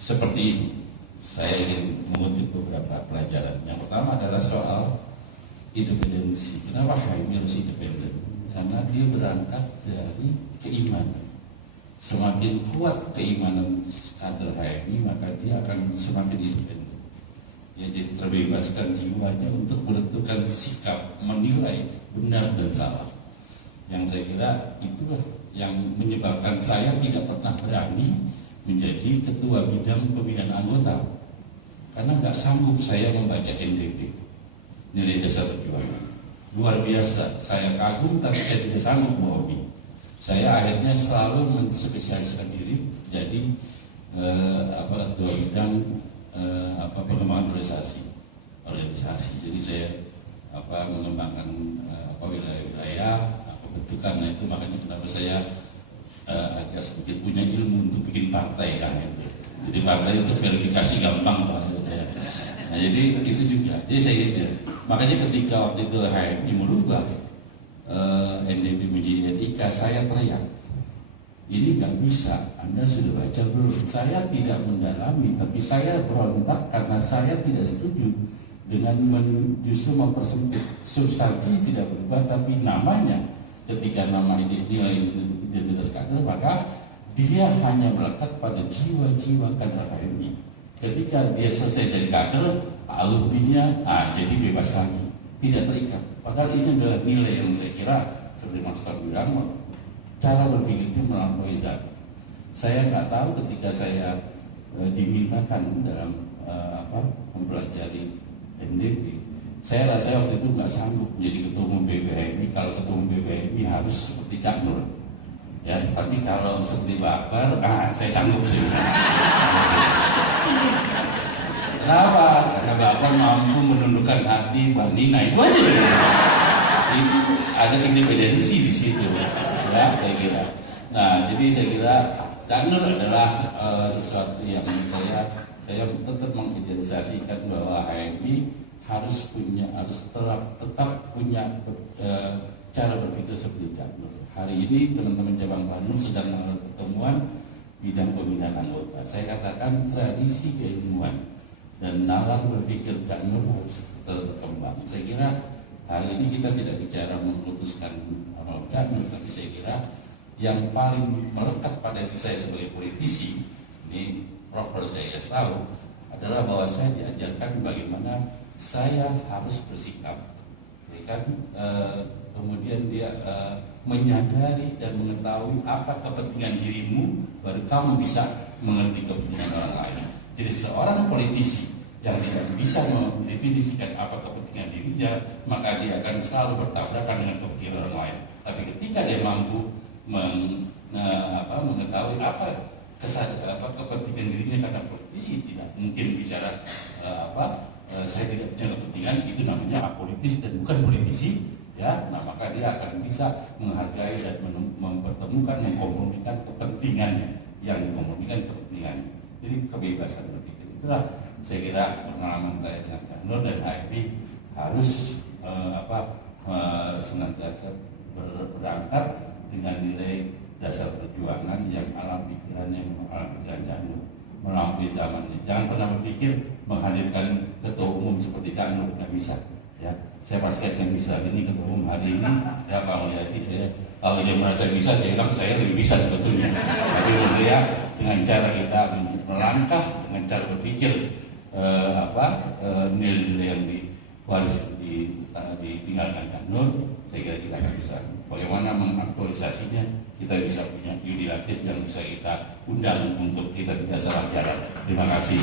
seperti ini. Saya ingin mengutip beberapa pelajaran. Yang pertama adalah soal independensi. Kenapa HMI harus independen? Karena dia berangkat dari keimanan. Semakin kuat keimanan kader HMI, maka dia akan semakin independen. Ya, jadi terbebaskan jiwanya untuk menentukan sikap, menilai benar dan salah. Yang saya kira itulah yang menyebabkan saya tidak pernah berani menjadi ketua bidang pembinaan anggota, karena nggak sanggup saya membaca NDP, nilai dasar perjuangan. Luar biasa, saya kagum tapi saya tidak sanggup memahami. Saya akhirnya selalu menspesialisasikan diri jadi ketua bidang pengembangan organisasi. Jadi saya mengembangkan wilayah-wilayah bentukan. Nah, itu makanya kenapa saya agak sedikit punya ilmu untuk bikin partai kan itu. Jadi partai itu verifikasi gampang Pak. Nah, jadi itu juga. Jadi saya gitu. Makanya ketika waktu itu HMI merubah NDP menjadi NIK, saya teriak, ini nggak bisa. Anda sudah baca belum? Saya tidak mendalami, tapi saya berontak karena saya tidak setuju dengan justru mempersempit. Substansi tidak berubah, tapi namanya. Ketika nama ini nilai identitas kader, maka dia hanya melekat pada jiwa-jiwa kader HMI. Ketika dia selesai dari kader, alumninya jadi bebas lagi, tidak terikat. Padahal ini adalah nilai yang saya kira seperti Mas Tom bilang, cara berpikirnya melampaui zaman. Saya nggak tahu ketika saya dimintakan dalam mempelajari NDP, saya rasa waktu itu nggak sanggup menjadi ketua umum BPHMI. Kalau ketua umum BPHMI harus seperti Cak Nur, ya. Tapi kalau seperti Pak Akbar, saya sanggup sih. Kenapa? Karena Pak Akbar mampu menundukkan hati Mbak Nina, itu aja sih. Itu ada independensi di situ, ya saya kira. Nah, jadi saya kira Cak Nur adalah sesuatu yang saya tetap mengidentifikasikan bahwa HMI harus tetap punya cara berpikir seperti Cak Nur. Hari ini teman-teman cabang Bandung sedang melakukan pertemuan bidang pembinaan anggota. Saya katakan tradisi keilmuan dan nalar berpikir Cak Nur harus berkembang. Saya kira hari ini kita tidak bicara memutuskan Cak Nur, tapi saya kira yang paling melekat pada diri saya sebagai politisi, ini Prof baru saya tahu, adalah bahwa saya diajarkan bagaimana saya harus bersikap, kan? Kemudian dia menyadari dan mengetahui apa kepentingan dirimu, baru kamu bisa mengerti kepentingan orang lain. Jadi seorang politisi yang tidak bisa mendefinisikan apa kepentingan dirinya, maka dia akan selalu bertabrakan dengan kepentingan orang lain. Tapi ketika dia mampu mengetahui apa kepentingan dirinya, karena politisi tidak mungkin bicara saya tidak punya kepentingan, itu namanya apolitis dan bukan politisi, ya. Nah, maka dia akan bisa menghargai dan mempertemukan, mengkompromikan kepentingannya, yang dikompromikan kepentingannya. Jadi kebebasan berpikir itulah saya kira pengalaman saya dengan Cak Nur, dan HMI harus senantiasa berangkat dengan nilai dasar perjuangan yang alam pikiran Cak Nur, melampaui zamannya. Jangan pernah berpikir menghadirkan ketua umum seperti Cak Nur, nggak bisa. Ya, saya pasti akan bisa. Ini ketua umum hari ini, ya Pak Mulyadi, saya kalau dia merasa bisa, saya bilang saya lebih bisa sebetulnya. Tapi menurut saya dengan cara kita melangkah, dengan cara berpikir nilai-nilai yang ditinggalkan Cak Nur, saya kira kita akan bisa. Bagaimana mengaktualisasinya, kita bisa punya yudhilatif yang bisa kita undang untuk kita tidak salah jalan. Terima kasih.